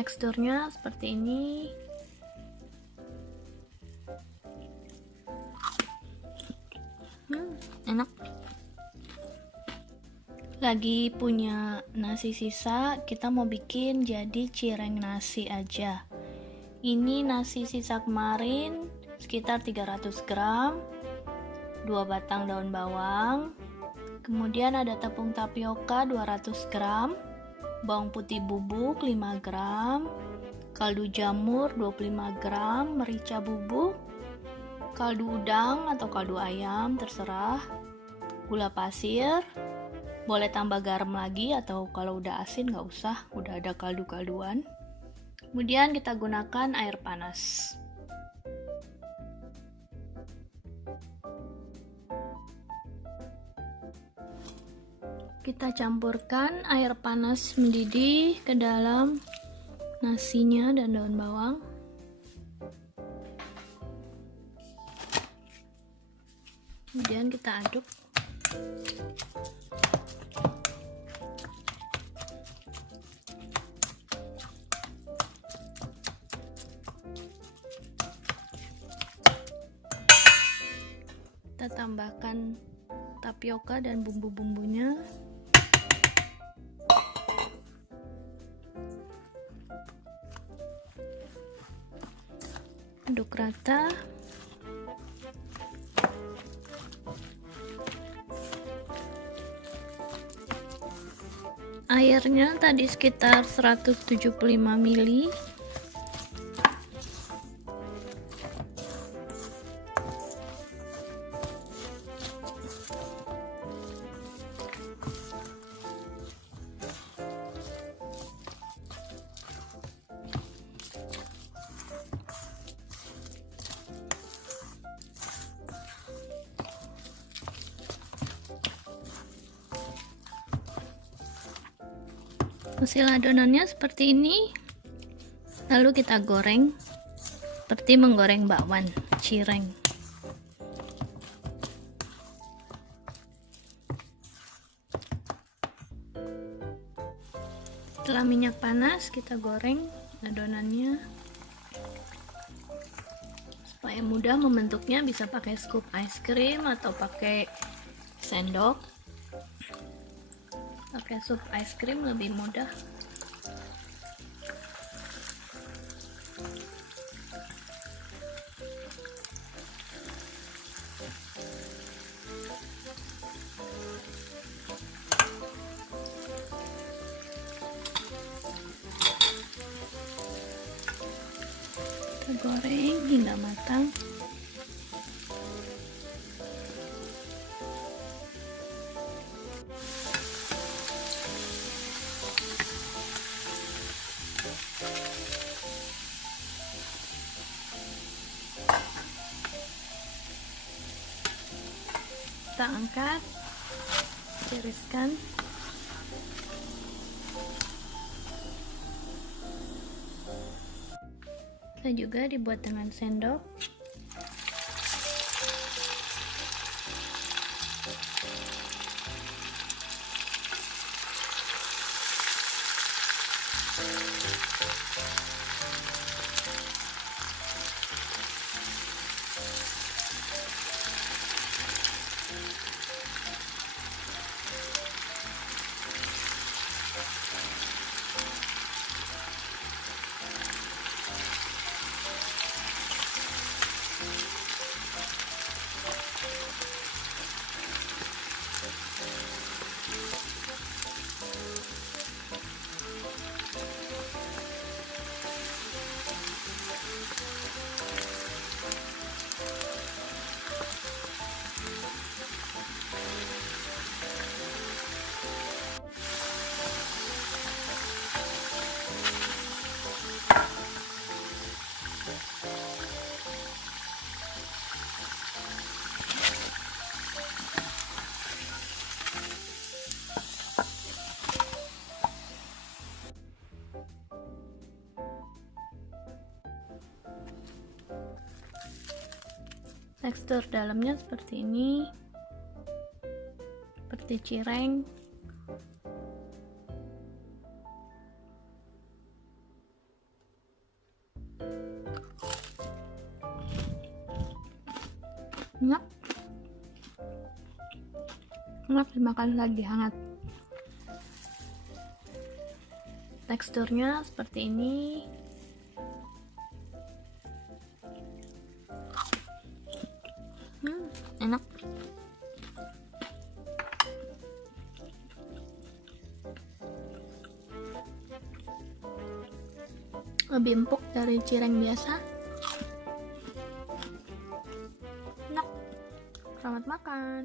Teksturnya seperti ini. Enak. Lagi punya nasi sisa, kita mau bikin jadi cireng nasi aja. Ini nasi sisa kemarin sekitar 300 gram, 2 batang daun bawang, kemudian ada tepung tapioka 200 gram, bawang putih bubuk 5 gram, kaldu jamur 25 gram, merica bubuk, kaldu udang atau kaldu ayam terserah, gula pasir, boleh tambah garam lagi atau kalau udah asin nggak usah, udah ada kaldu-kalduan. Kemudian kita gunakan air panas. Kita campurkan air panas mendidih ke dalam nasinya dan daun bawang. Kemudian kita aduk. Kita tambahkan tapioka dan bumbu-bumbunya. Aduk rata. Airnya tadi sekitar 175 ml. Hasil adonannya seperti ini. Lalu kita goreng seperti menggoreng bakwan cireng. Setelah minyak panas, kita goreng adonannya supaya mudah membentuknya. Bisa pakai scoop ice cream atau pakai sendok. Pakai scoop ice cream lebih mudah. Kita goreng hingga matang. Kita angkat, tiriskan. Bisa juga dibuat dengan sendok. Tekstur dalamnya seperti ini, seperti cireng. Enak. Enak dimakan lagi hangat. Teksturnya seperti ini. Enak. Lebih empuk dari cireng biasa. Enak. Selamat makan.